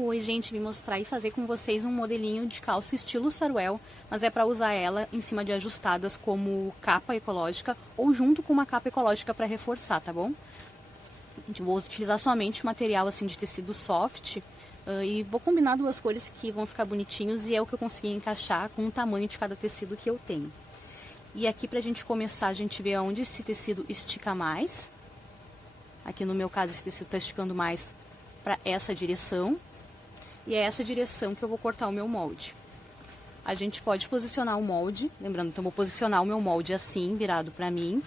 Oi, gente, vim mostrar e fazer com vocês um modelinho de calça estilo saruel, mas é para usar ela em cima de ajustadas como capa ecológica ou junto com uma capa ecológica para reforçar, tá bom? Eu vou utilizar somente material assim de tecido soft e vou combinar duas cores que vão ficar bonitinhos e é o que eu consegui encaixar com o tamanho de cada tecido que eu tenho. E aqui pra gente começar, a gente vê onde esse tecido estica mais. Aqui no meu caso esse tecido tá esticando mais para essa direção. E é essa direção que eu vou cortar o meu molde. A gente pode posicionar o molde, lembrando, então eu vou posicionar o meu molde assim, virado para mim,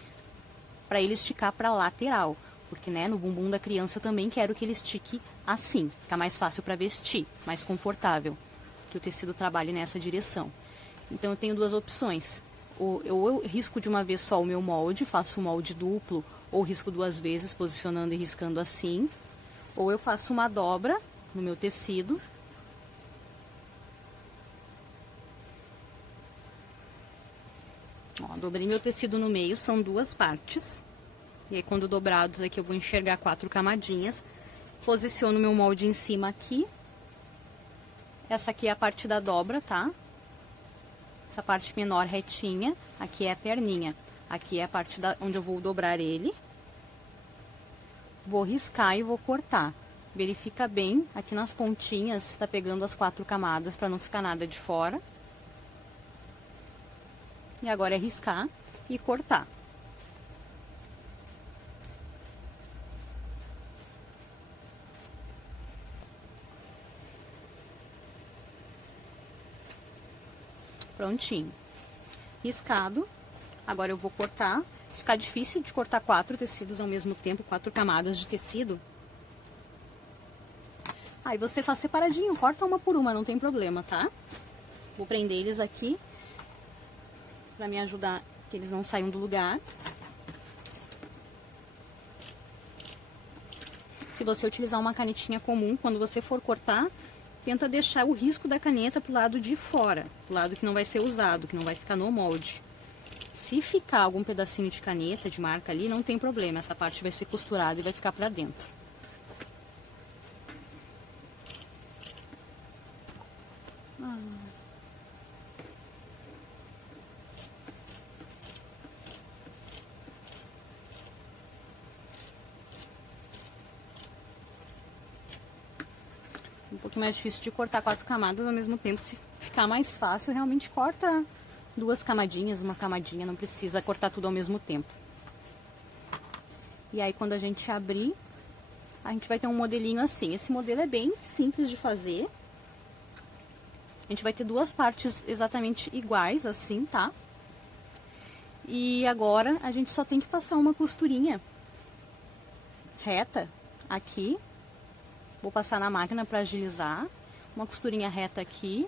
para ele esticar para lateral. Porque, né, no bumbum da criança eu também quero que ele estique assim. Fica mais fácil para vestir, mais confortável, que o tecido trabalhe nessa direção. Então eu tenho duas opções. Eu risco de uma vez só o meu molde, faço o molde duplo, ou risco duas vezes, posicionando e riscando assim. Ou eu faço uma dobra no meu tecido. Ó, dobrei meu tecido no meio, são duas partes. E aí, quando dobrados aqui, eu vou enxergar 4 camadinhas. Posiciono meu molde em cima aqui. Essa aqui é a parte da dobra, tá? Essa parte menor retinha, aqui é a perninha. Aqui é a parte onde eu vou dobrar ele. Vou riscar e vou cortar. Verifica bem, aqui nas pontinhas, tá pegando as 4 camadas para não ficar nada de fora. E agora é riscar e cortar. Prontinho. Riscado. Agora eu vou cortar. Se ficar difícil de cortar 4 tecidos ao mesmo tempo, 4 camadas de tecido, aí você faz separadinho, corta uma por uma, não tem problema, tá? Vou prender eles aqui, pra me ajudar que eles não saiam do lugar. Se você utilizar uma canetinha comum, quando você for cortar, tenta deixar o risco da caneta pro lado de fora, pro lado que não vai ser usado, que não vai ficar no molde. Se ficar algum pedacinho de caneta, de marca ali, não tem problema, essa parte vai ser costurada e vai ficar pra dentro. Um pouquinho mais difícil de cortar 4 camadas ao mesmo tempo. Se ficar mais fácil, realmente corta 2 camadinhas, uma camadinha, não precisa cortar tudo ao mesmo tempo. E aí, quando a gente abrir, a gente vai ter um modelinho assim. Esse modelo é bem simples de fazer. A gente vai ter 2 partes exatamente iguais, assim, tá? E agora, a gente só tem que passar uma costurinha reta aqui. Vou passar na máquina para agilizar. Uma costurinha reta aqui.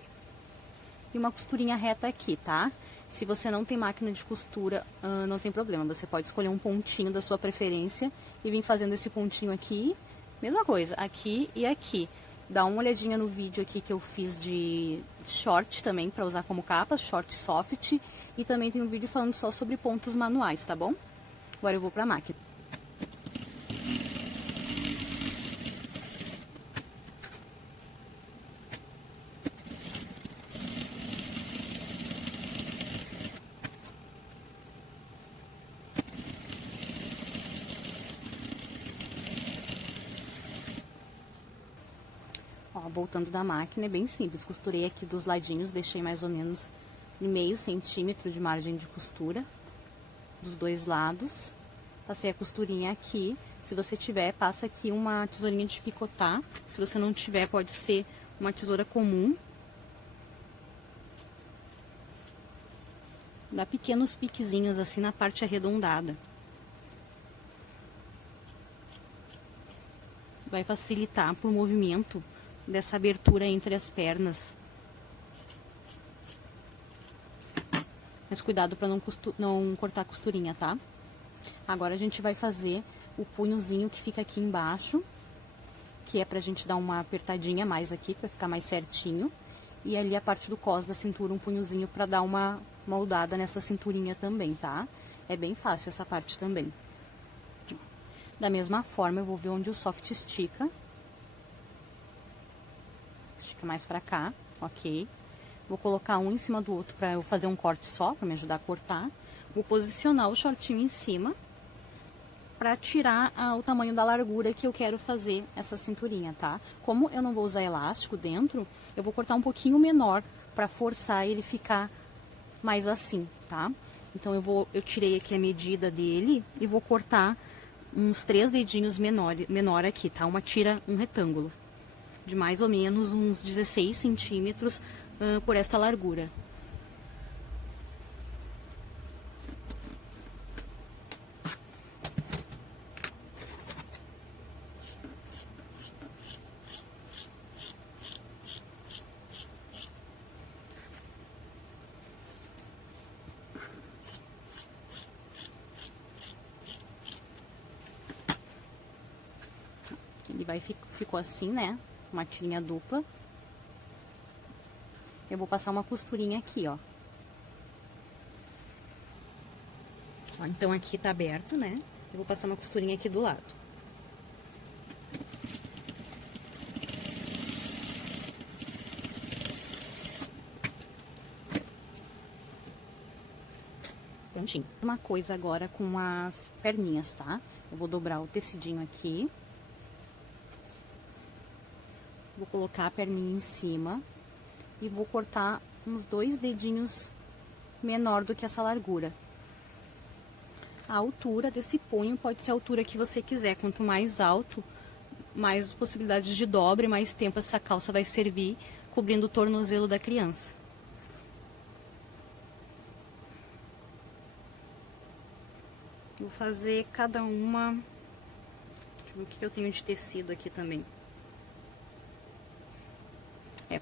E uma costurinha reta aqui, tá? Se você não tem máquina de costura, não tem problema. Você pode escolher um pontinho da sua preferência e vir fazendo esse pontinho aqui. Mesma coisa, aqui e aqui. Dá uma olhadinha no vídeo aqui que eu fiz de short também, para usar como capa, short soft. E também tem um vídeo falando só sobre pontos manuais, tá bom? Agora eu vou pra máquina. Ó, voltando da máquina, é bem simples. Costurei aqui dos ladinhos, deixei mais ou menos meio centímetro de margem de costura dos 2 lados. Passei a costurinha aqui. Se você tiver, passa aqui uma tesourinha de picotar. Se você não tiver, pode ser uma tesoura comum. Dá pequenos piquezinhos assim na parte arredondada. Vai facilitar pro movimento dessa abertura entre as pernas. Mas cuidado para não cortar a costurinha, tá? Agora a gente vai fazer o punhozinho que fica aqui embaixo, que é pra gente dar uma apertadinha mais aqui, pra ficar mais certinho. E ali a parte do cós da cintura, um punhozinho pra dar uma moldada nessa cinturinha também, tá? É bem fácil essa parte também. Da mesma forma, eu vou ver onde o soft estica. estica mais pra cá, ok? Vou colocar um em cima do outro pra eu fazer um corte só, pra me ajudar a cortar. Vou posicionar o shortinho em cima pra tirar o tamanho da largura que eu quero fazer essa cinturinha, tá? Como eu não vou usar elástico dentro, eu vou cortar um pouquinho menor pra forçar ele ficar mais assim, tá? Então eu tirei aqui a medida dele e vou cortar uns 3 dedinhos menor aqui, tá? Um retângulo de mais ou menos uns 16 centímetros por esta largura. Ele ficou assim, né? Uma tirinha dupla. Eu vou passar uma costurinha aqui, ó. Então aqui tá aberto, né? Eu vou passar uma costurinha aqui do lado. Prontinho. Uma coisa agora com as perninhas, tá? Eu vou dobrar o tecidinho aqui. Vou colocar a perninha em cima e vou cortar uns 2 dedinhos menor do que essa largura. A altura desse punho pode ser a altura que você quiser. Quanto mais alto, mais possibilidades de dobra e mais tempo essa calça vai servir, cobrindo o tornozelo da criança. Vou fazer cada uma. Deixa eu ver o que eu tenho de tecido aqui também.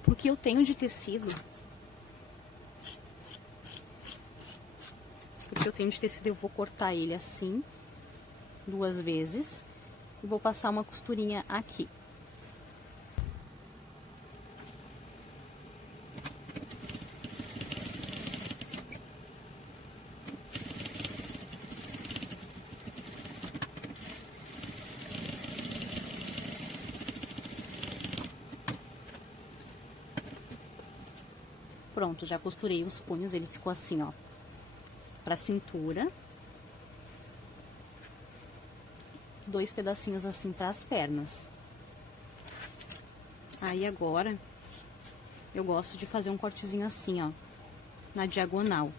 Porque eu tenho de tecido. Eu vou cortar ele assim, 2 vezes. E vou passar uma costurinha aqui. Pronto, já costurei os punhos, ele ficou assim, ó, pra cintura. 2 pedacinhos assim pras pernas. Aí agora, eu gosto de fazer um cortezinho assim, ó, na diagonal.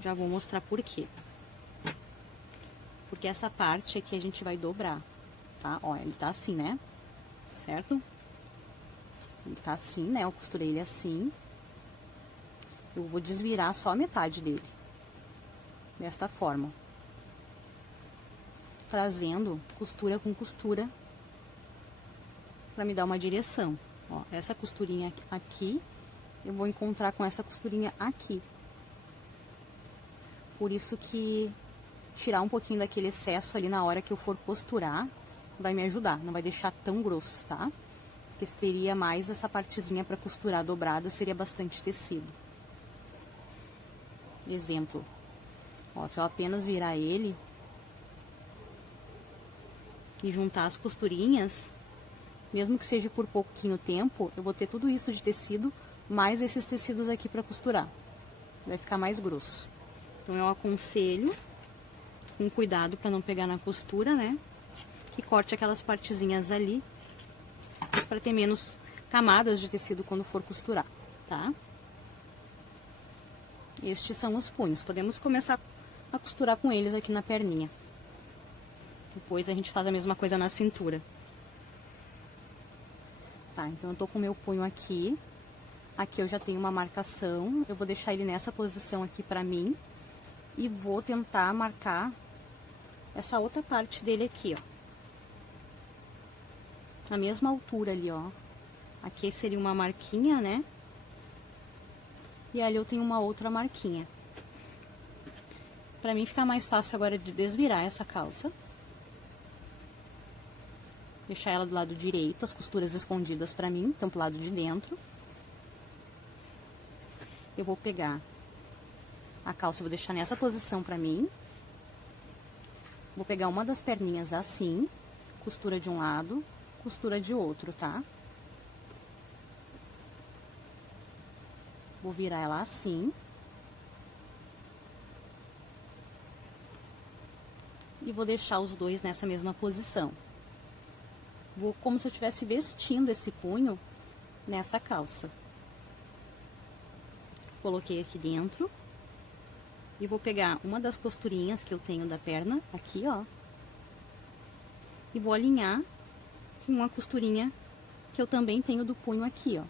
Já vou mostrar por quê. Porque essa parte aqui a gente vai dobrar, tá? Ó, ele tá assim, né? Certo? Ele tá assim, né? Eu costurei ele assim. Eu vou desvirar só a metade dele. Desta forma. Trazendo costura com costura. Pra me dar uma direção. Ó, essa costurinha aqui, eu vou encontrar com essa costurinha aqui. Por isso que tirar um pouquinho daquele excesso ali na hora que eu for costurar, vai me ajudar. Não vai deixar tão grosso, tá? Porque se teria mais essa partezinha pra costurar dobrada, seria bastante tecido. Exemplo, ó, se eu apenas virar ele e juntar as costurinhas, mesmo que seja por pouquinho tempo, eu vou ter tudo isso de tecido, mais esses tecidos aqui pra costurar. Vai ficar mais grosso. Então eu aconselho, com cuidado pra não pegar na costura, né? Que corte aquelas partezinhas ali, pra ter menos camadas de tecido quando for costurar, tá? Estes são os punhos. Podemos começar a costurar com eles aqui na perninha. Depois a gente faz a mesma coisa na cintura. Tá, então eu tô com o meu punho aqui. Aqui eu já tenho uma marcação. Eu vou deixar ele nessa posição aqui pra mim. E vou tentar marcar essa outra parte dele aqui, ó. Na mesma altura ali, ó. Aqui seria uma marquinha, né? E ali eu tenho uma outra marquinha. Pra mim ficar mais fácil agora de desvirar essa calça. Deixar ela do lado direito, as costuras escondidas pra mim, então pro lado de dentro. Eu vou pegar a calça, vou deixar nessa posição pra mim. Vou pegar uma das perninhas assim, costura de um lado, costura de outro, tá? Vou virar ela assim. E vou deixar os dois nessa mesma posição. Vou como se eu estivesse vestindo esse punho nessa calça. Coloquei aqui dentro. E vou pegar uma das costurinhas que eu tenho da perna, aqui, ó. E vou alinhar com uma costurinha que eu também tenho do punho aqui, ó.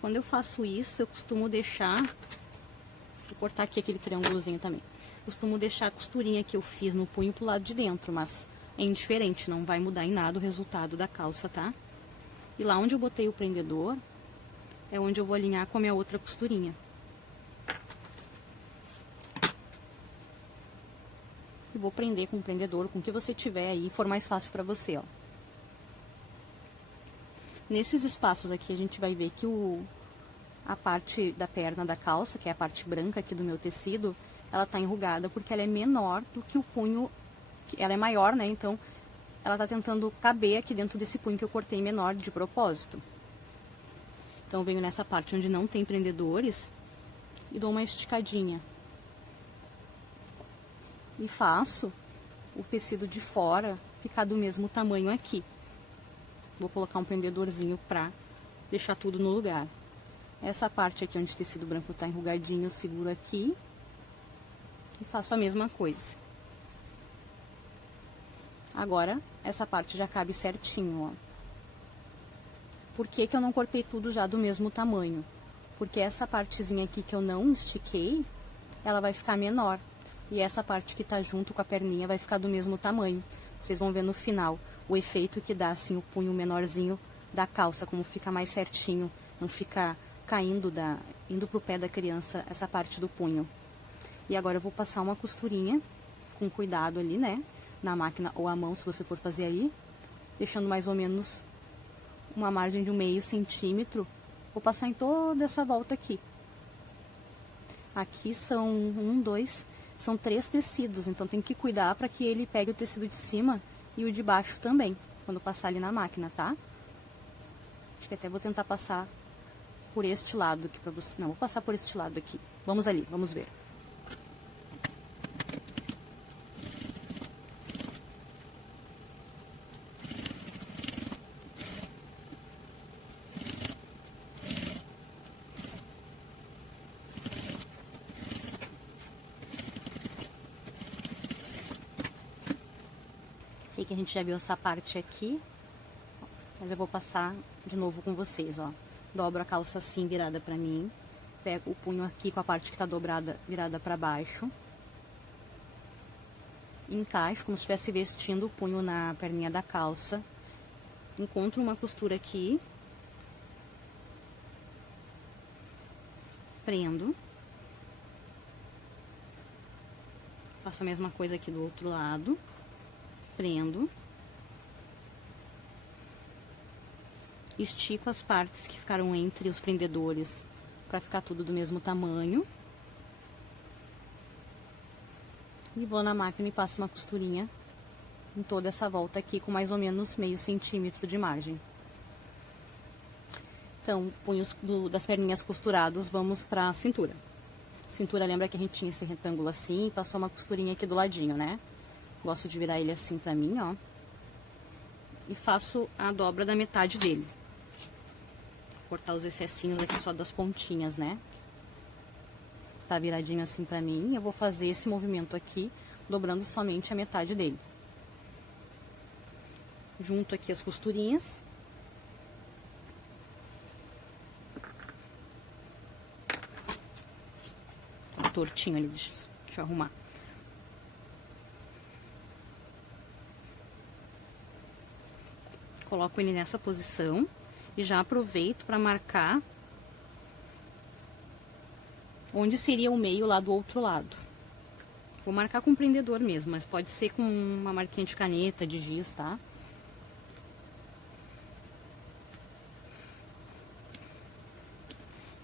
Quando eu faço isso, eu costumo deixar... Vou cortar aqui aquele triângulozinho também. Costumo deixar a costurinha que eu fiz no punho pro lado de dentro, mas é indiferente, não vai mudar em nada o resultado da calça, tá? E lá onde eu botei o prendedor, é onde eu vou alinhar com a minha outra costurinha. E vou prender com o prendedor, com o que você tiver aí, for mais fácil pra você, ó. Nesses espaços aqui, a gente vai ver que a parte da perna da calça, que é a parte branca aqui do meu tecido, ela tá enrugada porque ela é menor do que o punho, ela é maior, né? Então, ela tá tentando caber aqui dentro desse punho que eu cortei menor de propósito. Então, eu venho nessa parte onde não tem prendedores e dou uma esticadinha. E faço o tecido de fora ficar do mesmo tamanho aqui. Vou colocar um prendedorzinho pra deixar tudo no lugar. Essa parte aqui onde o tecido branco tá enrugadinho, eu seguro aqui. E faço a mesma coisa. Agora, essa parte já cabe certinho, ó. Por que que eu não cortei tudo já do mesmo tamanho? Porque essa partezinha aqui que eu não estiquei, ela vai ficar menor. E essa parte que tá junto com a perninha vai ficar do mesmo tamanho. Vocês vão ver no final o efeito que dá, assim, o punho menorzinho da calça, como fica mais certinho, não fica caindo, indo pro pé da criança essa parte do punho. E agora eu vou passar uma costurinha, com cuidado ali, né, na máquina ou à mão, se você for fazer aí, deixando mais ou menos uma margem de 0,5 centímetro. Vou passar em toda essa volta aqui. Aqui são 3 tecidos, então tem que cuidar para que ele pegue o tecido de cima e o de baixo também, quando passar ali na máquina, tá? Acho que até vou tentar passar por este lado aqui pra você. Não, vou passar por este lado aqui. Vamos ali, vamos ver. Sei que a gente já viu essa parte aqui, mas eu vou passar de novo com vocês, ó. Dobro a calça assim, virada pra mim. Pego o punho aqui com a parte que tá dobrada, virada pra baixo. Encaixo como se estivesse vestindo o punho na perninha da calça. Encontro uma costura aqui. Prendo. Faço a mesma coisa aqui do outro lado. Prendo. Estico as partes que ficaram entre os prendedores para ficar tudo do mesmo tamanho. E vou na máquina e passo uma costurinha em toda essa volta aqui com mais ou menos 0,5 centímetro de margem. Então, punhos das perninhas costurados, vamos para a cintura. Cintura, lembra que a gente tinha esse retângulo assim e passou uma costurinha aqui do ladinho, né? Gosto de virar ele assim pra mim, ó. E faço a dobra da metade dele. Vou cortar os excessinhos aqui só das pontinhas, né? Tá viradinho assim pra mim. Eu vou fazer esse movimento aqui, dobrando somente a metade dele. Junto aqui as costurinhas. Tá tortinho ali, deixa eu arrumar. Coloco ele nessa posição e já aproveito para marcar onde seria o meio lá do outro lado. Vou marcar com prendedor mesmo, mas pode ser com uma marquinha de caneta, de giz, tá?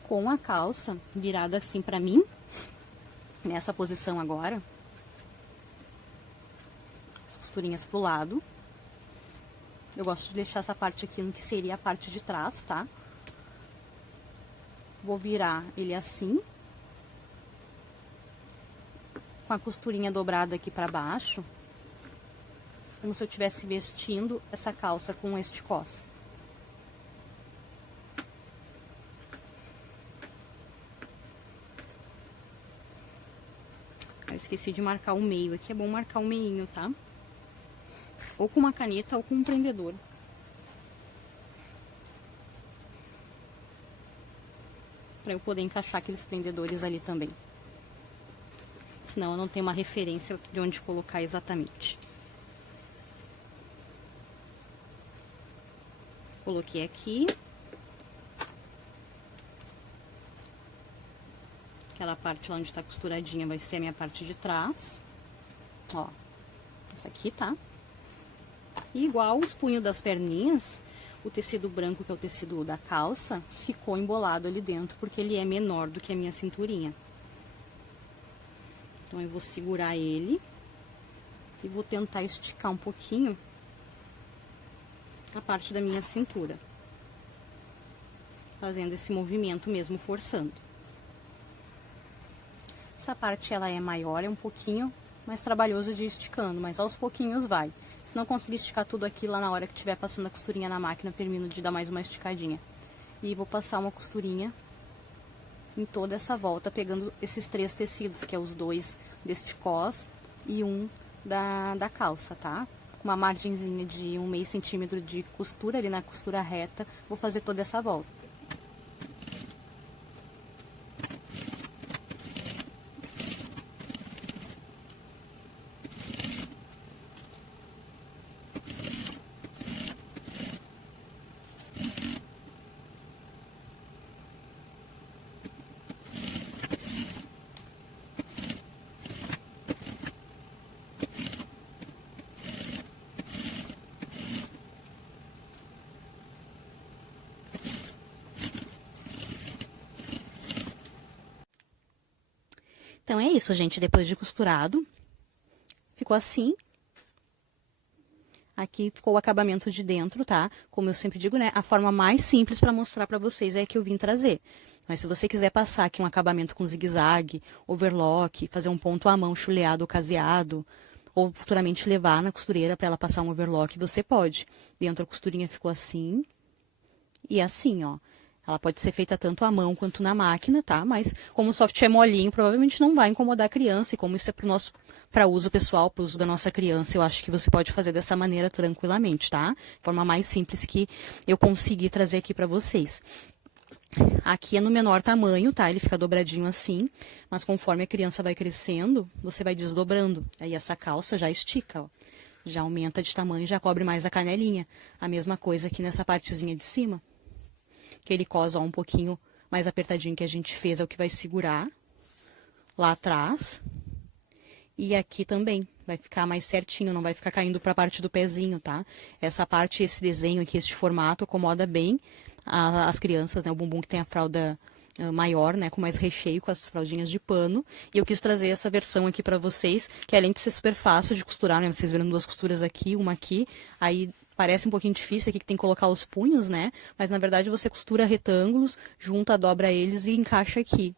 Com a calça virada assim pra mim, nessa posição agora, as costurinhas pro lado. Eu gosto de deixar essa parte aqui no que seria a parte de trás, tá? Vou virar ele assim, com a costurinha dobrada aqui pra baixo, como se eu estivesse vestindo essa calça com este cos. Eu esqueci de marcar o meio aqui, é bom marcar o meinho, tá? Ou com uma caneta ou com um prendedor. Pra eu poder encaixar aqueles prendedores ali também. Senão eu não tenho uma referência de onde colocar exatamente. Coloquei aqui. Aquela parte lá onde tá costuradinha vai ser a minha parte de trás. Ó, essa aqui, tá? E igual os punhos das perninhas, o tecido branco, que é o tecido da calça, ficou embolado ali dentro, porque ele é menor do que a minha cinturinha. Então, eu vou segurar ele e vou tentar esticar um pouquinho a parte da minha cintura. Fazendo esse movimento mesmo, forçando. Essa parte, ela é maior, é um pouquinho mais trabalhoso de ir esticando, mas aos pouquinhos vai. Se não conseguir esticar tudo aqui, lá na hora que estiver passando a costurinha na máquina, eu termino de dar mais uma esticadinha. E vou passar uma costurinha em toda essa volta, pegando esses 3 tecidos, que é os 2 deste cos e um da calça, tá? Com uma margenzinha de 1/2 centímetro de costura ali na costura reta, vou fazer toda essa volta. Então, é isso, gente. Depois de costurado, ficou assim. Aqui ficou o acabamento de dentro, tá? Como eu sempre digo, né? A forma mais simples para mostrar para vocês é a que eu vim trazer. Mas se você quiser passar aqui um acabamento com zigue-zague, overlock, fazer um ponto à mão chuleado ou caseado, ou futuramente levar na costureira para ela passar um overlock, você pode. Dentro a costurinha ficou assim e assim, ó. Ela pode ser feita tanto à mão quanto na máquina, tá? Mas como o soft é molinho, provavelmente não vai incomodar a criança. E como isso é para uso pessoal, para uso da nossa criança, eu acho que você pode fazer dessa maneira tranquilamente, tá? Forma mais simples que eu consegui trazer aqui para vocês. Aqui é no menor tamanho, tá? Ele fica dobradinho assim, mas conforme a criança vai crescendo, você vai desdobrando. Aí essa calça já estica, ó. Já aumenta de tamanho, já cobre mais a canelinha. A mesma coisa aqui nessa partezinha de cima. Aquele cos, ó, um pouquinho mais apertadinho que a gente fez, é o que vai segurar lá atrás. E aqui também, vai ficar mais certinho, não vai ficar caindo para a parte do pezinho, tá? Essa parte, esse desenho aqui, este formato, acomoda bem as crianças, né? O bumbum que tem a fralda maior, né? Com mais recheio, com as fraldinhas de pano. E eu quis trazer essa versão aqui para vocês, que além de ser super fácil de costurar, né? Vocês viram 2 costuras aqui, uma aqui, aí parece um pouquinho difícil aqui que tem que colocar os punhos, né? Mas na verdade você costura retângulos, junta, dobra eles e encaixa aqui,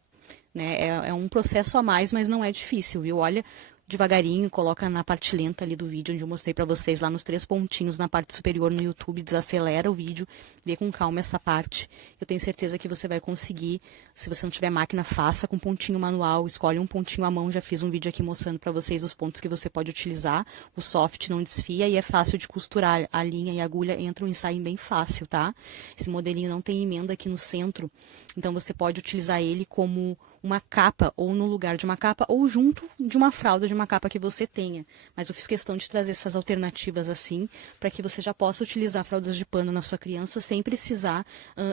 né? É um processo a mais, mas não é difícil, viu? Olha, devagarinho, coloca na parte lenta ali do vídeo, onde eu mostrei pra vocês, lá nos 3 pontinhos na parte superior no YouTube, desacelera o vídeo, vê com calma essa parte. Eu tenho certeza que você vai conseguir. Se você não tiver máquina, faça com pontinho manual, escolhe um pontinho à mão, já fiz um vídeo aqui mostrando pra vocês os pontos que você pode utilizar. O soft não desfia e é fácil de costurar, a linha e a agulha entram e saem bem fácil, tá? Esse modelinho não tem emenda aqui no centro, então você pode utilizar ele como uma capa, ou no lugar de uma capa, ou junto de uma fralda de uma capa que você tenha. Mas eu fiz questão de trazer essas alternativas assim, para que você já possa utilizar fraldas de pano na sua criança sem precisar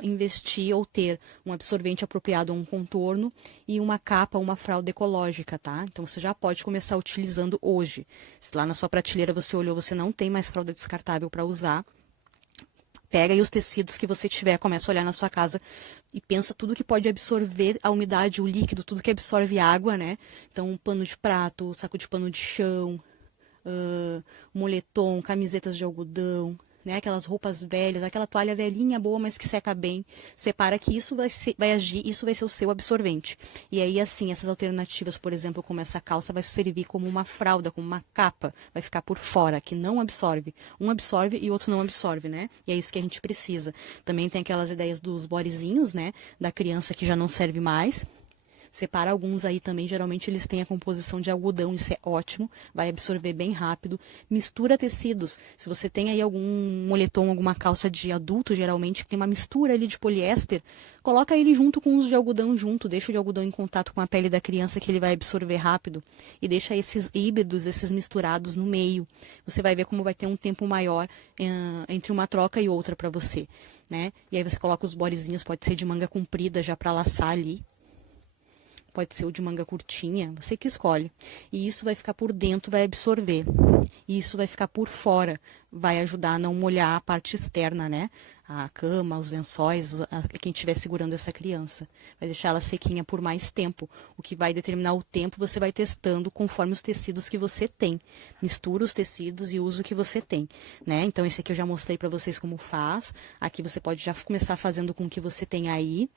investir ou ter um absorvente apropriado ou um contorno e uma capa ou uma fralda ecológica, tá? Então você já pode começar utilizando hoje. Se lá na sua prateleira você olhou, você não tem mais fralda descartável para usar, pega aí os tecidos que você tiver, começa a olhar na sua casa e pensa tudo que pode absorver a umidade, o líquido, tudo que absorve água, né? Então, um pano de prato, saco de pano de chão, moletom, camisetas de algodão, né? Aquelas roupas velhas, aquela toalha velhinha boa, mas que seca bem. Separa que isso vai agir, isso vai ser o seu absorvente. E aí, assim, essas alternativas, por exemplo, como essa calça, vai servir como uma fralda, como uma capa. Vai ficar por fora, que não absorve. Um absorve e o outro não absorve, né? E é isso que a gente precisa. Também tem aquelas ideias dos bodyzinhos, né? Da criança que já não serve mais. Separa alguns aí também, geralmente eles têm a composição de algodão, isso é ótimo, vai absorver bem rápido. Mistura tecidos, se você tem aí algum moletom, alguma calça de adulto, geralmente, que tem uma mistura ali de poliéster, coloca ele junto com os de algodão junto, deixa o de algodão em contato com a pele da criança que ele vai absorver rápido. E deixa esses híbridos, esses misturados no meio. Você vai ver como vai ter um tempo maior entre uma troca e outra para você, né? E aí você coloca os bodyzinhos, pode ser de manga comprida já para laçar ali. Pode ser o de manga curtinha, você que escolhe. E isso vai ficar por dentro, vai absorver. E isso vai ficar por fora, vai ajudar a não molhar a parte externa, né? A cama, os lençóis, quem estiver segurando essa criança. Vai deixar ela sequinha por mais tempo. O que vai determinar o tempo você vai testando conforme os tecidos que você tem. Mistura os tecidos e usa o que você tem, né? Então esse aqui eu já mostrei para vocês como faz. Aqui você pode já começar fazendo com o que você tem aí.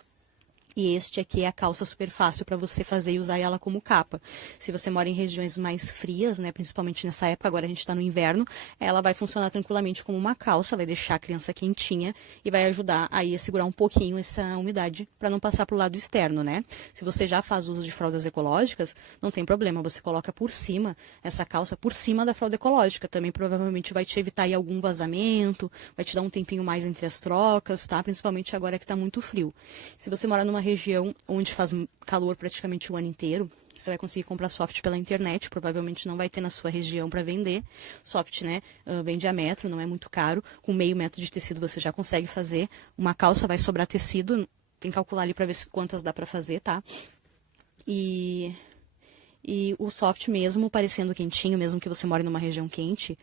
E este aqui é a calça super fácil para você fazer e usar ela como capa. Se você mora em regiões mais frias, né, principalmente nessa época, agora a gente está no inverno, ela vai funcionar tranquilamente como uma calça, vai deixar a criança quentinha e vai ajudar aí a segurar um pouquinho essa umidade para não passar para o lado externo, né? Se você já faz uso de fraldas ecológicas, não tem problema, você coloca por cima, essa calça por cima da fralda ecológica. Também provavelmente vai te evitar aí algum vazamento, vai te dar um tempinho mais entre as trocas, tá? Principalmente agora que está muito frio. Se você mora numa região onde faz calor praticamente o ano inteiro, você vai conseguir comprar soft pela internet, provavelmente não vai ter na sua região para vender. Soft, né, vende a metro, não é muito caro, com meio metro de tecido você já consegue fazer. Uma calça vai sobrar tecido, tem que calcular ali para ver quantas dá para fazer, tá? E o soft mesmo, parecendo quentinho, mesmo que você more numa região quente,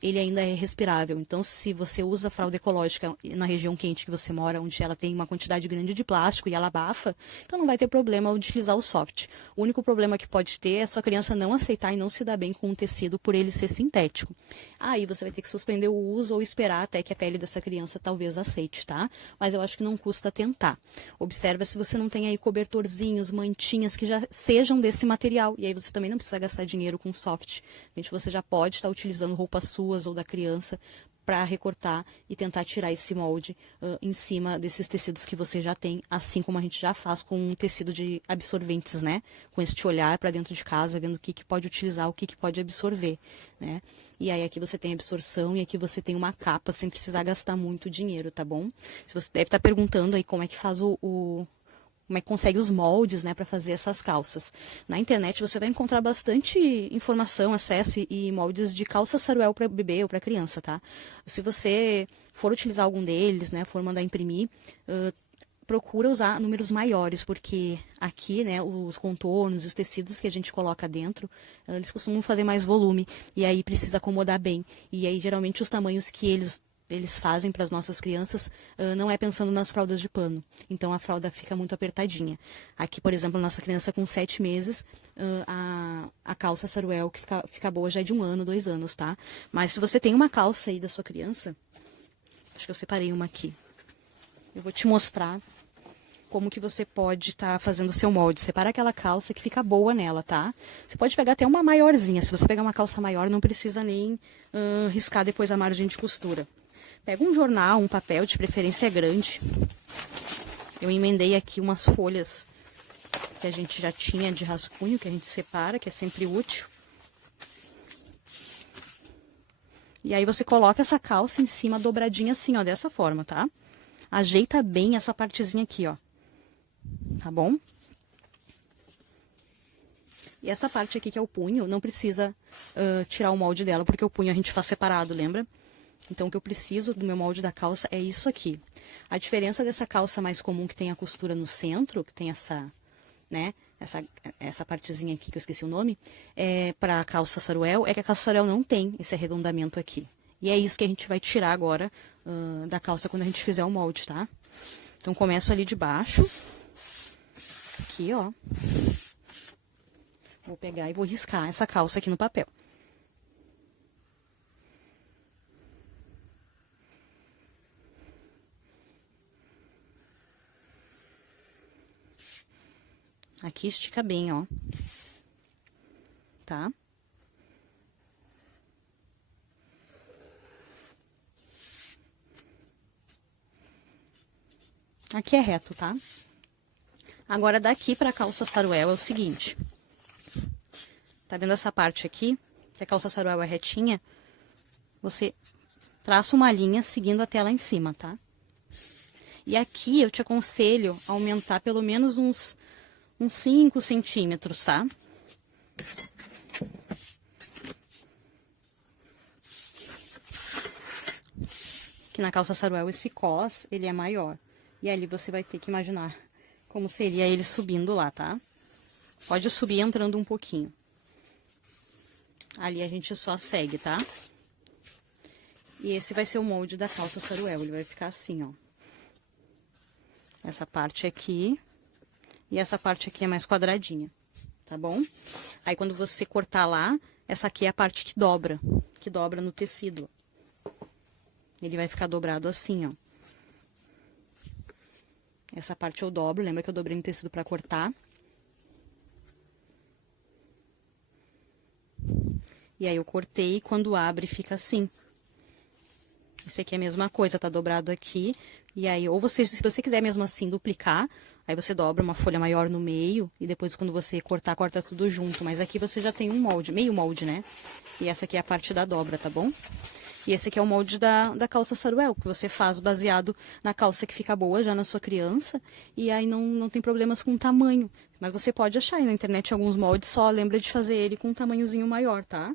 ele ainda é respirável. Então, se você usa fralda ecológica na região quente que você mora, onde ela tem uma quantidade grande de plástico e ela abafa, então não vai ter problema ao utilizar o soft. O único problema que pode ter é a sua criança não aceitar e não se dar bem com o tecido por ele ser sintético. Aí você vai ter que suspender o uso ou esperar até que a pele dessa criança talvez aceite, tá? Mas eu acho que não custa tentar. Observa se você não tem aí cobertorzinhos, mantinhas que já sejam desse material. E aí você também não precisa gastar dinheiro com soft. Gente, você já pode estar utilizando roupas suas ou da criança para recortar e tentar tirar esse molde em cima desses tecidos que você já tem, assim como a gente já faz com um tecido de absorventes, né? Com este olhar para dentro de casa, vendo o que pode utilizar, o que pode absorver, né? E aí aqui você tem absorção e aqui você tem uma capa sem precisar gastar muito dinheiro, tá bom? Se você deve estar perguntando aí como é que faz como é que consegue os moldes, né, para fazer essas calças. Na internet você vai encontrar bastante informação, acesso e moldes de calça saruel para bebê ou para criança, tá? Se você for utilizar algum deles, né, for mandar imprimir, procura usar números maiores, porque aqui, né, os contornos, os tecidos que a gente coloca dentro, eles costumam fazer mais volume, e aí precisa acomodar bem. E aí, geralmente, os tamanhos que eles fazem para as nossas crianças não é pensando nas fraldas de pano. Então, a fralda fica muito apertadinha. Aqui, por exemplo, a nossa criança com 7 meses, a calça saruel que fica boa já é de 1 ano, 2 anos, tá? Mas se você tem uma calça aí da sua criança, acho que eu separei uma aqui. Eu vou te mostrar como que você pode estar fazendo o seu molde. Separa aquela calça que fica boa nela, tá? Você pode pegar até uma maiorzinha. Se você pegar uma calça maior, não precisa nem riscar depois a margem de costura. Pega um jornal, um papel, de preferência grande. Eu emendei aqui umas folhas que a gente já tinha de rascunho, que a gente separa, que é sempre útil. E aí você coloca essa calça em cima, dobradinha assim, ó, dessa forma, tá? Ajeita bem essa partezinha aqui, ó. Tá bom? E essa parte aqui, que é o punho, não precisa tirar o molde dela, porque o punho a gente faz separado, lembra? Então, o que eu preciso do meu molde da calça é isso aqui. A diferença dessa calça mais comum, que tem a costura no centro, que tem essa, né, essa partezinha aqui, que eu esqueci o nome, para a calça saruel, é que a calça saruel não tem esse arredondamento aqui. E é isso que a gente vai tirar agora da calça quando a gente fizer o molde, tá? Então, começo ali de baixo. Aqui, ó. Vou pegar e vou riscar essa calça aqui no papel. Aqui estica bem, ó. Tá? Aqui é reto, tá? Agora, daqui pra calça saruel é o seguinte. Tá vendo essa parte aqui? Que a calça saruel é retinha. Você traça uma linha seguindo até lá em cima, tá? E aqui eu te aconselho a aumentar pelo menos uns 5 centímetros, tá? Que na calça saruel esse cos, ele é maior. E ali você vai ter que imaginar como seria ele subindo lá, tá? Pode subir entrando um pouquinho. Ali a gente só segue, tá? E esse vai ser o molde da calça saruel. Ele vai ficar assim, ó. Essa parte aqui. E essa parte aqui é mais quadradinha, tá bom? Aí quando você cortar lá, essa aqui é a parte que dobra no tecido. Ele vai ficar dobrado assim, ó. Essa parte eu dobro, lembra que eu dobrei no tecido pra cortar? E aí eu cortei e quando abre fica assim. Esse aqui é a mesma coisa, tá dobrado aqui. E aí, ou você, se você quiser mesmo assim duplicar, aí você dobra uma folha maior no meio e depois quando você cortar, corta tudo junto. Mas aqui você já tem um molde, meio molde, né? E essa aqui é a parte da dobra, tá bom? E esse aqui é o molde da calça saruel, que você faz baseado na calça que fica boa já na sua criança. E aí não tem problemas com o tamanho. Mas você pode achar aí na internet alguns moldes, só lembra de fazer ele com um tamanhozinho maior, tá?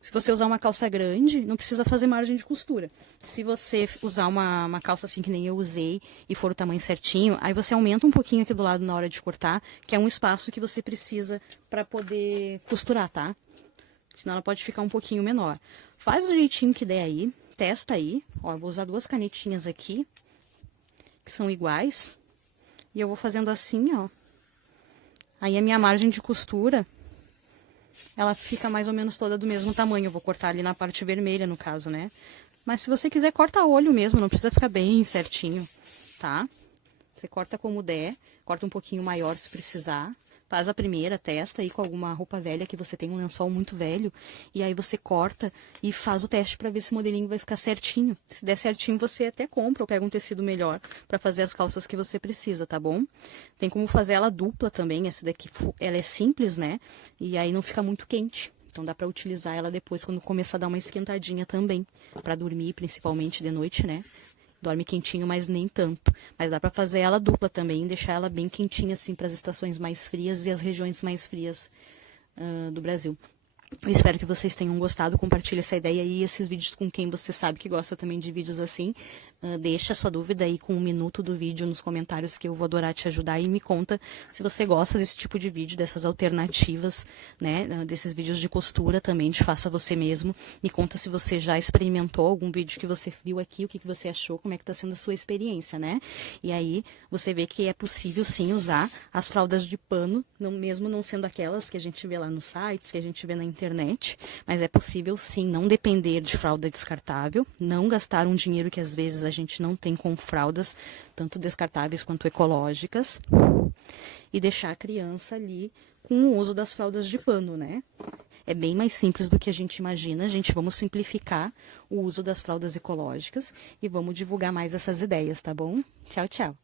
Se você usar uma calça grande, não precisa fazer margem de costura. Se você usar uma calça assim que nem eu usei e for o tamanho certinho, aí você aumenta um pouquinho aqui do lado na hora de cortar, que é um espaço que você precisa para poder costurar, tá? Senão ela pode ficar um pouquinho menor. Faz do jeitinho que der aí, testa aí. Ó, eu vou usar 2 canetinhas aqui, que são iguais. E eu vou fazendo assim, ó. Aí a minha margem de costura, ela fica mais ou menos toda do mesmo tamanho. Eu vou cortar ali na parte vermelha, no caso, né? Mas se você quiser, corta a olho mesmo, não precisa ficar bem certinho, tá? Você corta como der, corta um pouquinho maior se precisar. Faz a primeira, testa aí com alguma roupa velha que você tem um lençol muito velho. E aí você corta e faz o teste pra ver se o modelinho vai ficar certinho. Se der certinho, você até compra ou pega um tecido melhor pra fazer as calças que você precisa, tá bom? Tem como fazer ela dupla também. Essa daqui, ela é simples, né? E aí não fica muito quente. Então dá pra utilizar ela depois quando começar a dar uma esquentadinha também. Pra dormir, principalmente de noite, né? Dorme quentinho, mas nem tanto. Mas dá pra fazer ela dupla também, deixar ela bem quentinha, assim, para as estações mais frias e as regiões mais frias do Brasil. Eu espero que vocês tenham gostado, compartilhe essa ideia e esses vídeos com quem você sabe que gosta também de vídeos assim. Deixa a sua dúvida aí com 1 minuto do vídeo nos comentários que eu vou adorar te ajudar e me conta se você gosta desse tipo de vídeo, dessas alternativas, né, desses vídeos de costura também, de faça você mesmo. Me conta se você já experimentou algum vídeo que você viu aqui, o que você achou, como é que tá sendo a sua experiência, né? E aí você vê que é possível sim usar as fraldas de pano, mesmo não sendo aquelas que a gente vê lá nos sites, que a gente vê na internet, mas é possível sim não depender de fralda descartável, não gastar um dinheiro que às vezes a gente não tem com fraldas, tanto descartáveis quanto ecológicas, e deixar a criança ali com o uso das fraldas de pano, né? É bem mais simples do que a gente imagina, gente. Vamos simplificar o uso das fraldas ecológicas e vamos divulgar mais essas ideias, tá bom? Tchau, tchau!